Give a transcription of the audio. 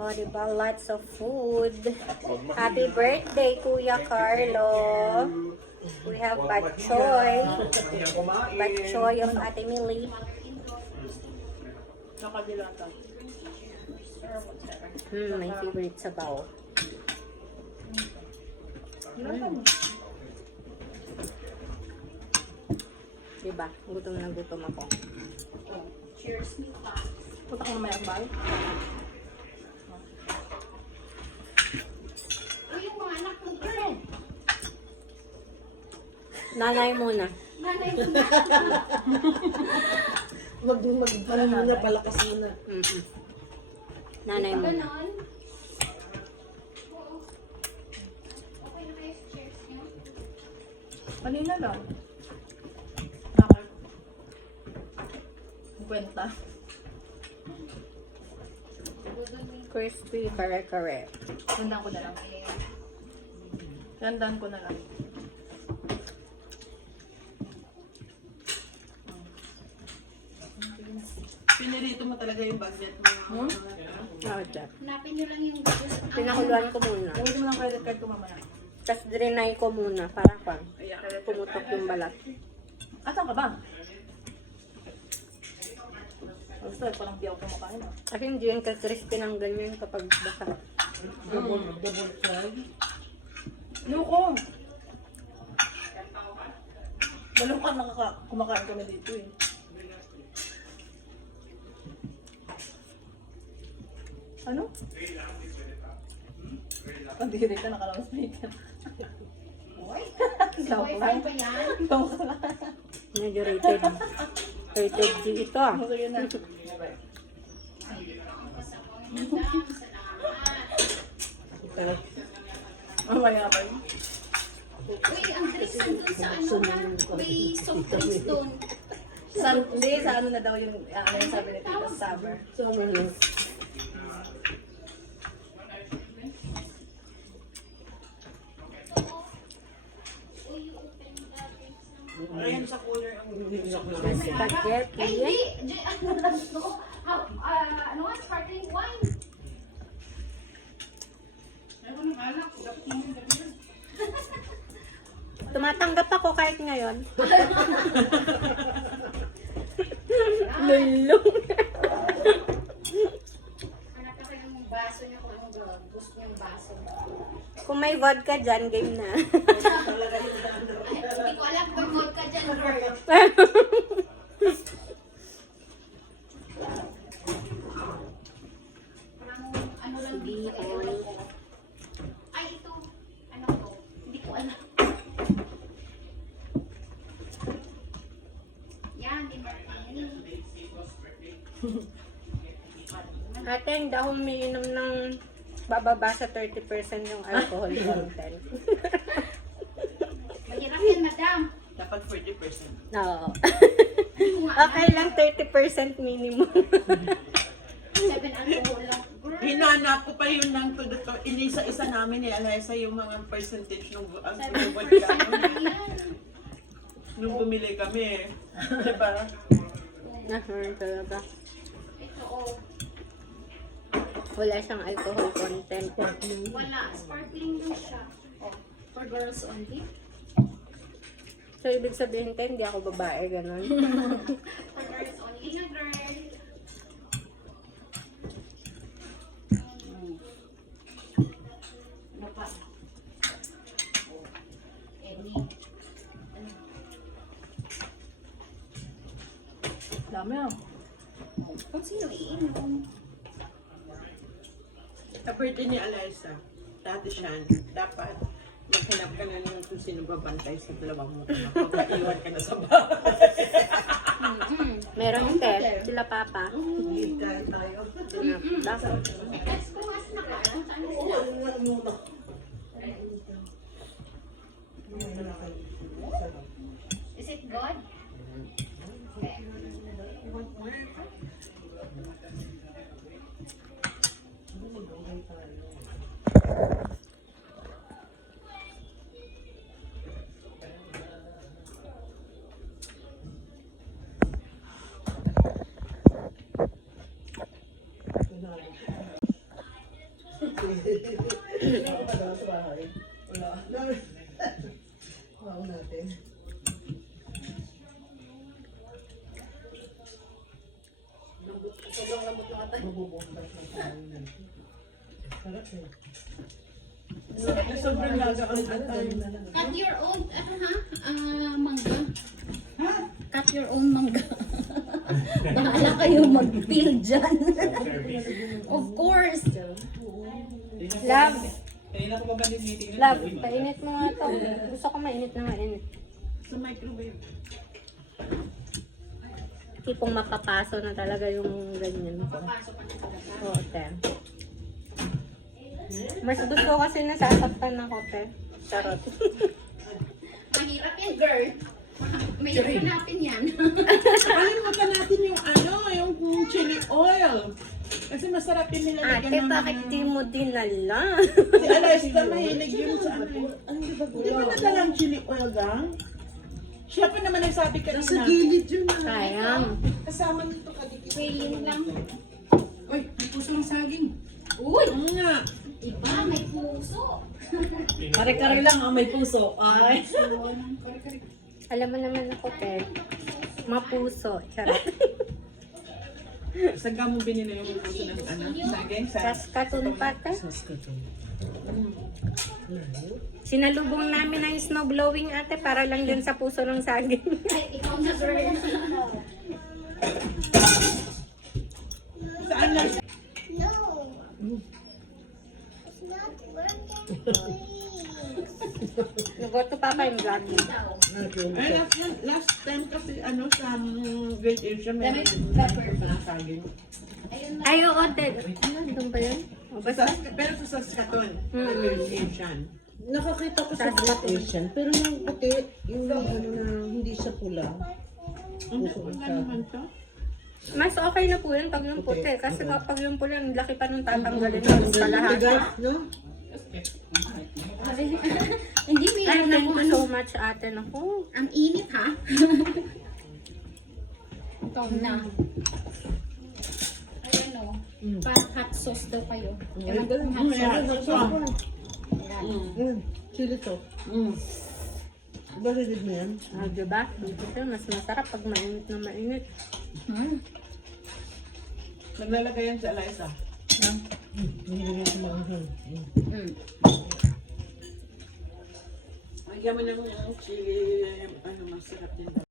O, diba? Lots of food. Happy birthday, Kuya Carlo. We have Bad Choy. Bad Choy of Ate Millie. Nakadilata. My favorite sabaw. Diba? Gutom na gutom ako. Cheers, me. Punta ko mamaya ang bahay. Uy, yung mga anak ko, girl. Nanay muna. Nanay mo. Ano muna, palakas muna. Nanay muna. Ganon. Oo. Okay na kayo sa cheers niyo? Kanina lang. Bakit? Kwenta. Crispy, kare-kare. Tandaan ko na lang. Tandaan ko na lang. Pinirito mo talaga yung budget mo. Bakit dyan? Hanapin niyo lang yung gusto. Pinakuluan ko muna. Huwag mo ng credit card ko mamaya. Tapos drenay ko muna para pang Kaya pumutok yung balat. Asan ka ba? Gusto, parang di ako kumakain ah. Kasi hindi yun ka-crispy ng ganyan kapag basa. double fried. Loko! Dalawang ka kumakain kami dito eh. Ano? Pandiri ka, nakalamas pa ito. Uy, Loko. boyfriend pa yan. Loko ka. Medyo rated. Rated G ito ah. Sige na. Mamaya pa yun. Uy, ang drinks nandun sa ano ha? May soft drinks doon. Hindi, sa ano na daw yung, ano yung sabi ni Tita, summer. Summer lang. Ayan sa cooler ang bibigyan ko lang. Spaghetti. Ay, hindi. Ano lang to? Ano nga, sparkling wine. Tumatanggap ako kahit ngayon. Lulong. Hanap ka ng baso niya kung anong gusto niyang baso. Kung may vodka dyan, game na. Hindi ko alam kung gold ka dyan, girl. Parang ano lang dito. ewan ko. Ay, ito. Ano to? Hindi ko alam. Yan, di martini. Ate, hindi ako umiinom ng bababa sa 30% yung alcohol content. Mahirap yan, madam. Dapat 40%. Oo. Hindi ko nga Okay lang, 30% minimum. 7 alcohol lang. Girl. Hinanap ko pa yun ng to. Inisa-isa namin ni Alessa yung mga percentage ng Ayan. nung bumili kami. Diba? Nahurn talaga. Ito, oh. Wala siyang alcohol content. Wala. Sparkling lang siya. Oh. For girls only. So, ibig sabihin ka, hindi ako babae, gano'n. For girls only. Ito, girl. Ano pa? Any. Dami ah. Kung sino iinom. Sa birthday ni Alessa, dati siya, dapat maghanap ka na ng kung sino babantay sa dalawang mo. Magkaiwan ka na sa bahay. Meron te, sila papa. Hindi ka tayo. Dapat. Guys, kung mas nakaalam, saan sila? Is it good? Ako pa daw sa bahay. Wala. Wow natin. Sobrang lambot ng atay. Mabubukas ng kain natin. Sarap eh. Sobrang laga ang atay. Cut your own, ano ha? Mangga. Cut your own mangga. Bahala kayo mag-peel dyan. Of course. Love, Kanina ko pa ba nilitingnan? love, painit mo nga to. Gusto ko mainit na mainit. Sa microwave. Tipong mapapaso na talaga yung ganyan ko. Oo, te. Mas gusto ko kasi nasasaktan ako, te. Charot. Mahirap yan, girl. Mahirap hanapin yan. Kalimutan natin yung ano, yung chili oil. Kasi masarap yung Ate, nilalagyan ng bakit di mo dinala? Si Alaska mahilig yun sa ano. Di ba nadala ang chili oil, gang? Siya pa naman nagsabi kanina. Sa gilid yun na. Sayang. Kasama nito kadikit. Feeling lang. Uy, may puso ng saging. Uy, Oo nga. iba, may puso. Kare-kare lang ang may puso. Ay. Alam mo naman ako, te. Mapuso. Charot. Saan ka mo binili yung puso ng ano? Saging? Sa Saskatoon pa, te. Sinalubong namin ang snow blowing, ate, para lang yun sa puso ng saging. Ay, ikaw na, girl. saan na? Nagoto pa pa yung vlog mo. Ay, last time kasi ano sa Great Asia may Damit, pepper ba? saging. Ayun na. Ay, oo, te. Ano, doon ba yun? O, basta. Pero sa Saskatoon, Mm. Great Asian. Nakakita ko sa Black Asian, pero yung puti, yung ano na hindi siya pula. Ang Puso ng ano naman to? Mas okay na po yun pag yung puti. Kasi kapag yung puti, ang laki pa nung tatanggalin mo yung kalahati. Guys, no? Hindi, Ay, mayroon thank ako you ano. so much, ate. Naku. Ang init, ha? Ito na. Ayan o. Parang hot sauce daw kayo. Ewan ko kung hot Yeah, sauce. so, Chili sauce. Ba rin mo yan? Ah, diba? Ito, mas masarap pag mainit na mainit. naglalagay yan sa Eliza. Hindi rin ko maanghang. Lagyan mo ng chili, ano, masarap din.